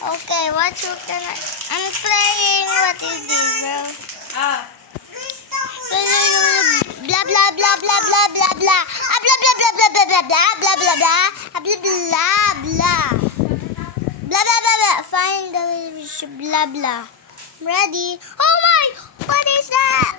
Okay, what you gonna... I'm playing what is this, bro? Blah, blah, blah, blah, blah, blah, blah. Ah, blah, blah, blah, blah, blah, blah, blah, blah, blah, blah. Ah, blah, blah, blah. Blah, blah, blah, blah. Find the blah, blah. I'm ready. Oh my! What is that?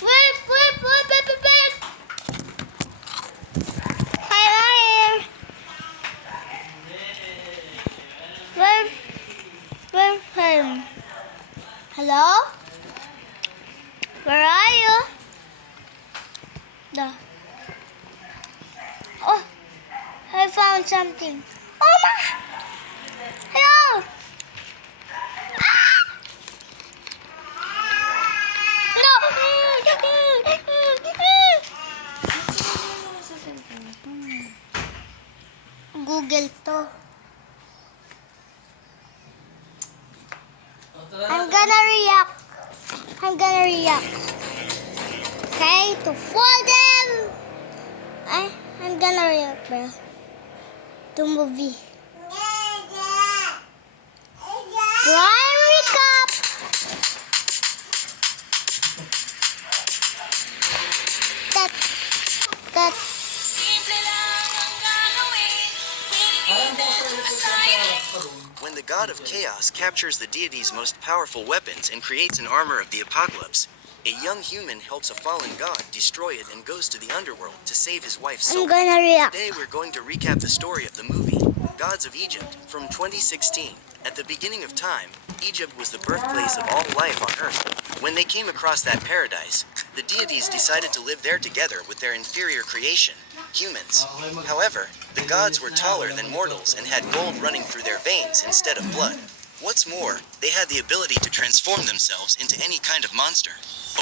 Wait, wait, wait, wait, wait, wait. Hi, hi. Where's him? Hello? Where are you? The. Oh, I found something. Oh my! Hello! Ah! No! Google to. I'm gonna react. Okay, to fool them. I'm gonna react, bro. To movie. Prime recap. That. When the god of chaos captures the deity's most powerful weapons and creates an armor of the apocalypse, a young human helps a fallen god destroy it and goes to the underworld to save his wife's soul. I'm gonna react. Today we're going to recap the story of the movie, Gods of Egypt, from 2016. At the beginning of time, Egypt was the birthplace of all life on earth. When they came across that paradise, the deities decided to live there together with their inferior creation, humans. However, the gods were taller than mortals and had gold running through their veins instead of blood. What's more, they had the ability to transform themselves into any kind of monster.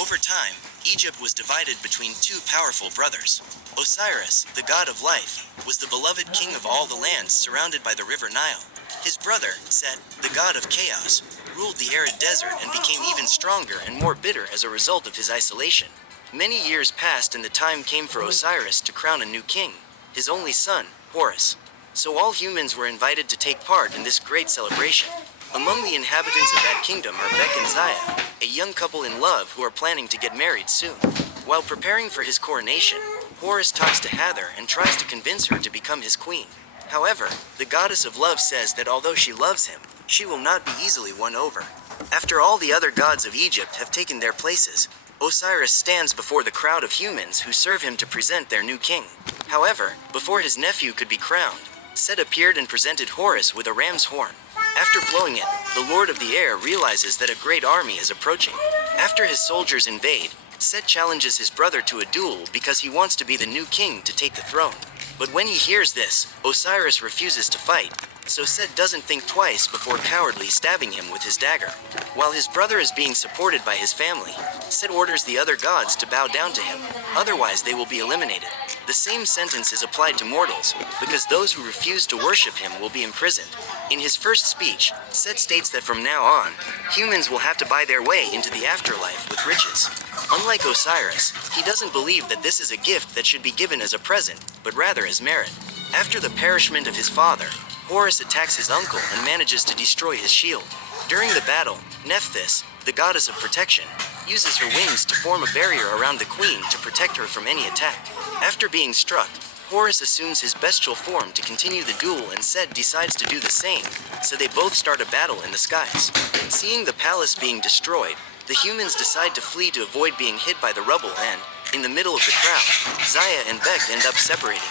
Over time, Egypt was divided between two powerful brothers. Osiris, the god of life, was the beloved king of all the lands surrounded by the river Nile. His brother, Set, the god of chaos, ruled the arid desert and became even stronger and more bitter as a result of his isolation. Many years passed and the time came for Osiris to crown a new king, his only son, Horus. So all humans were invited to take part in this great celebration. Among the inhabitants of that kingdom are Bek and Zaya, a young couple in love who are planning to get married soon. While preparing for his coronation, Horus talks to Hathor and tries to convince her to become his queen. However, the goddess of love says that although she loves him, she will not be easily won over. After all the other gods of Egypt have taken their places, Osiris stands before the crowd of humans who serve him to present their new king. However, before his nephew could be crowned, Set appeared and presented Horus with a ram's horn. After blowing it, the Lord of the Air realizes that a great army is approaching. After his soldiers invade, Set challenges his brother to a duel because he wants to be the new king to take the throne. But when he hears this, Osiris refuses to fight, so Set doesn't think twice before cowardly stabbing him with his dagger. While his brother is being supported by his family, Set orders the other gods to bow down to him, otherwise they will be eliminated. The same sentence is applied to mortals, because those who refuse to worship him will be imprisoned. In his first speech, Set states that from now on, humans will have to buy their way into the afterlife with riches. Unlike Osiris, he doesn't believe that this is a gift that should be given as a present, but rather as merit. After the perishment of his father, Horus attacks his uncle and manages to destroy his shield. During the battle, Nephthys, the goddess of protection, uses her wings to form a barrier around the queen to protect her from any attack. After being struck, Horus assumes his bestial form to continue the duel and Set decides to do the same, so they both start a battle in the skies. Seeing the palace being destroyed, the humans decide to flee to avoid being hit by the rubble and, in the middle of the crowd, Zaya and Bek end up separating.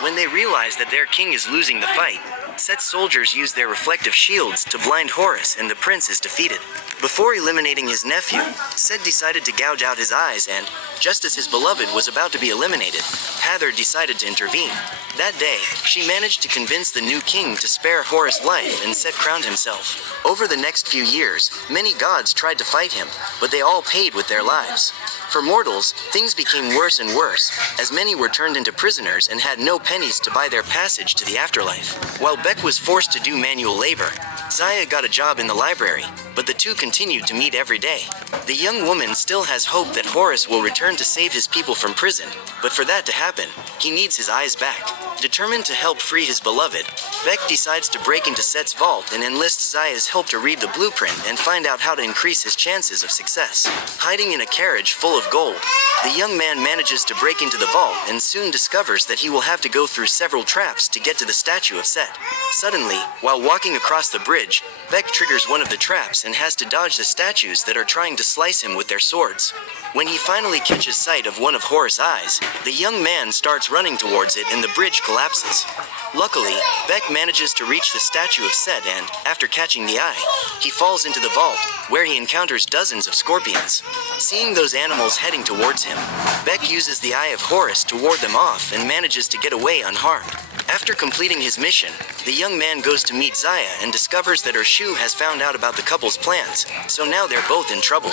When they realize that their king is losing the fight, Set's soldiers use their reflective shields to blind Horus and the prince is defeated. Before eliminating his nephew, Set decided to gouge out his eyes and, just as his beloved was about to be eliminated, Hathor decided to intervene. That day, she managed to convince the new king to spare Horus' life and Set crowned himself. Over the next few years, many gods tried to fight him, but they all paid with their lives. For mortals, things became worse and worse, as many were turned into prisoners and had no pennies to buy their passage to the afterlife. While Beck was forced to do manual labor, Zaya got a job in the library, but the two continued to meet every day. The young woman still has hope that Horace will return to save his people from prison, but for that to happen, he needs his eyes back. Determined to help free his beloved, Beck decides to break into Set's vault and enlists Zaya's help to read the blueprint and find out how to increase his chances of success. Hiding in a carriage full of gold, the young man manages to break into the vault and soon discovers that he will have to go through several traps to get to the statue of Set. Suddenly, while walking across the bridge, Beck triggers one of the traps and has to dodge the statues that are trying to slice him with their swords. When he finally catches sight of one of Horace's eyes, the young man starts running towards it and the bridge collapses. Luckily, Beck manages to reach the statue of Set and, after catching the eye, he falls into the vault, where he encounters dozens of scorpions. Seeing those animals heading towards him, Beck uses the eye of Horace to ward them off and manages to get away unharmed. After completing his mission, the young man goes to meet Zaya and discovers that her shoe has found out about the couple's plans, so now they're both in trouble.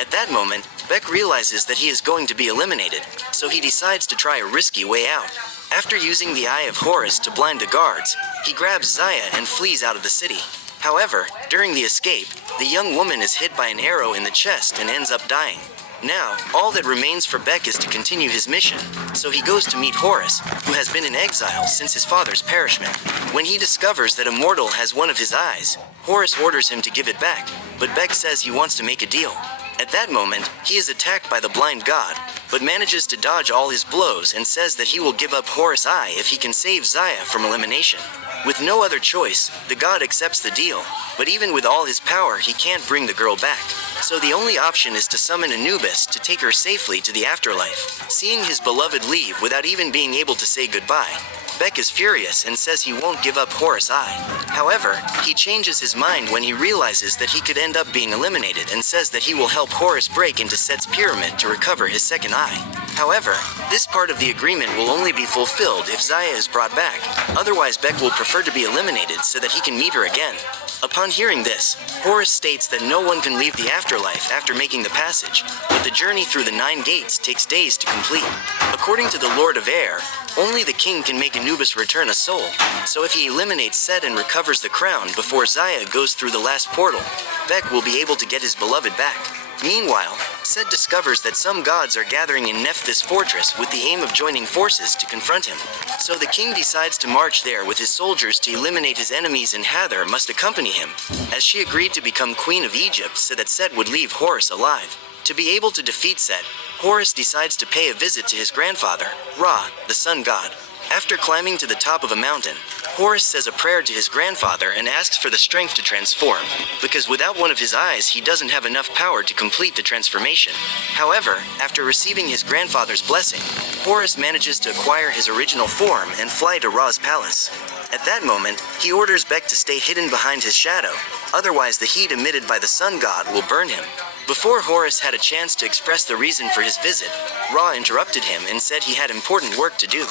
At that moment, Beck realizes that he is going to be eliminated, so he decides to try a risky way out. After using the eye of Horace to blind the guards, he grabs Zaya and flees out of the city. However, during the escape, the young woman is hit by an arrow in the chest and ends up dying. Now, all that remains for Beck is to continue his mission, so he goes to meet Horace, who has been in exile since his father's perishment. When he discovers that a mortal has one of his eyes, Horace orders him to give it back, but Beck says he wants to make a deal. At that moment, he is attacked by the blind god, but manages to dodge all his blows and says that he will give up Horace's eye if he can save Zaya from elimination. With no other choice, the god accepts the deal, but even with all his power he can't bring the girl back. So the only option is to summon Anubis to take her safely to the afterlife. Seeing his beloved leave without even being able to say goodbye, Beck is furious and says he won't give up Horace's eye. However, he changes his mind when he realizes that he could end up being eliminated and says that he will help Horace break into Set's pyramid to recover his second eye. However, this part of the agreement will only be fulfilled if Zaya is brought back, otherwise Beck will prefer to be eliminated so that he can meet her again. Upon hearing this, Horace states that no one can leave the afterlife after making the passage, but the journey through the 9 gates takes days to complete. According to the Lord of Air, only the king can make Anubis return a soul, so if he eliminates Set and recovers the crown before Zaya goes through the last portal, Beck will be able to get his beloved back. Meanwhile, Set discovers that some gods are gathering in Nephthys fortress with the aim of joining forces to confront him. So the king decides to march there with his soldiers to eliminate his enemies, and Hathor must accompany him, as she agreed to become queen of Egypt so that Set would leave Horus alive. To be able to defeat Set, Horus decides to pay a visit to his grandfather, Ra, the sun god. After climbing to the top of a mountain, Horus says a prayer to his grandfather and asks for the strength to transform, because without one of his eyes he doesn't have enough power to complete the transformation. However, after receiving his grandfather's blessing, Horus manages to acquire his original form and fly to Ra's palace. At that moment, he orders Beck to stay hidden behind his shadow, otherwise the heat emitted by the sun god will burn him. Before Horus had a chance to express the reason for his visit, Ra interrupted him and said he had important work to do.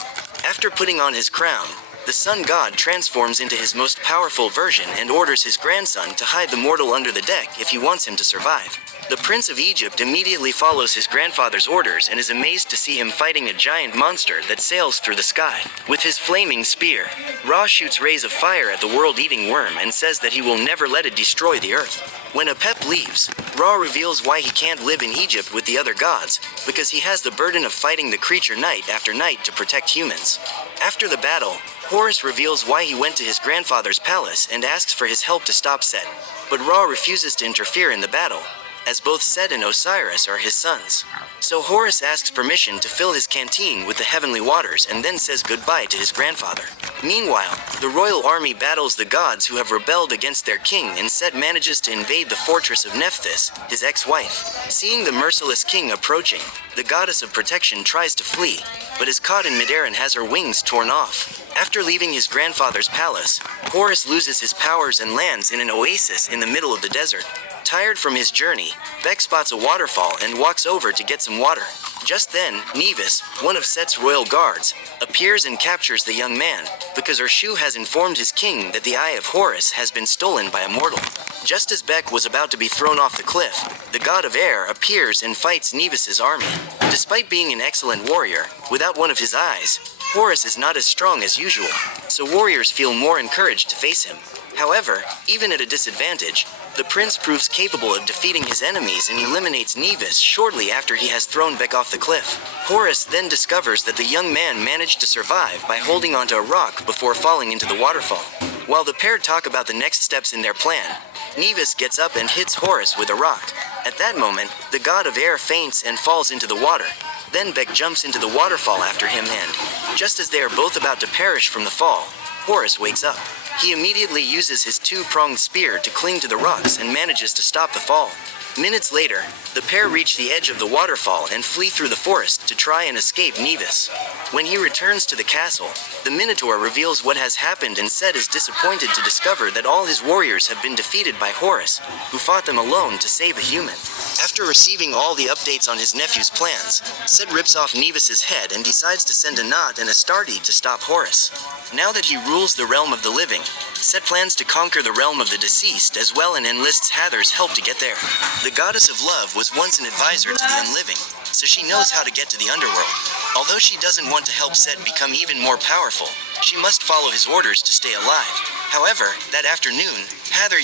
After putting on his crown, the sun god transforms into his most powerful version and orders his grandson to hide the mortal under the deck if he wants him to survive. The Prince of Egypt immediately follows his grandfather's orders and is amazed to see him fighting a giant monster that sails through the sky. With his flaming spear, Ra shoots rays of fire at the world-eating worm and says that he will never let it destroy the earth. When Apep leaves, Ra reveals why he can't live in Egypt with the other gods, because he has the burden of fighting the creature night after night to protect humans. After the battle, Horus reveals why he went to his grandfather's palace and asks for his help to stop Set, but Ra refuses to interfere in the battle, as both Set and Osiris are his sons. So Horus asks permission to fill his canteen with the heavenly waters and then says goodbye to his grandfather. Meanwhile, the royal army battles the gods who have rebelled against their king, and Set manages to invade the fortress of Nephthys, his ex-wife. Seeing the merciless king approaching, the goddess of protection tries to flee, but is caught in midair and has her wings torn off. After leaving his grandfather's palace, Horus loses his powers and lands in an oasis in the middle of the desert. Tired from his journey, Beck spots a waterfall and walks over to get some water. Just then, Nevis, one of Set's royal guards, appears and captures the young man, because Urshu has informed his king that the Eye of Horus has been stolen by a mortal. Just as Beck was about to be thrown off the cliff, the god of air appears and fights Nevis's army. Despite being an excellent warrior, without one of his eyes, Horus is not as strong as usual, so warriors feel more encouraged to face him. However, even at a disadvantage, the prince proves capable of defeating his enemies and eliminates Nevis shortly after he has thrown Beck off the cliff. Horus then discovers that the young man managed to survive by holding onto a rock before falling into the waterfall. While the pair talk about the next steps in their plan, Nevis gets up and hits Horus with a rock. At that moment, the god of air faints and falls into the water. Then Beck jumps into the waterfall after him and, just as they are both about to perish from the fall, Horus wakes up. He immediately uses his two-pronged spear to cling to the rocks and manages to stop the fall. Minutes later, the pair reach the edge of the waterfall and flee through the forest to try and escape Nevis. When he returns to the castle, the Minotaur reveals what has happened and Set is disappointed to discover that all his warriors have been defeated by Horus, who fought them alone to save a human. After receiving all the updates on his nephew's plans, Set rips off Nevis's head and decides to send a Nott and Astarte to stop Horus. Now that he rules the realm of the living, Set plans to conquer the realm of the deceased as well and enlists Hather's help to get there. The goddess of love was once an advisor to the unliving, so she knows how to get to the underworld. Although she doesn't want to help Set become even more powerful, she must follow his orders to stay alive. However, that afternoon, Hather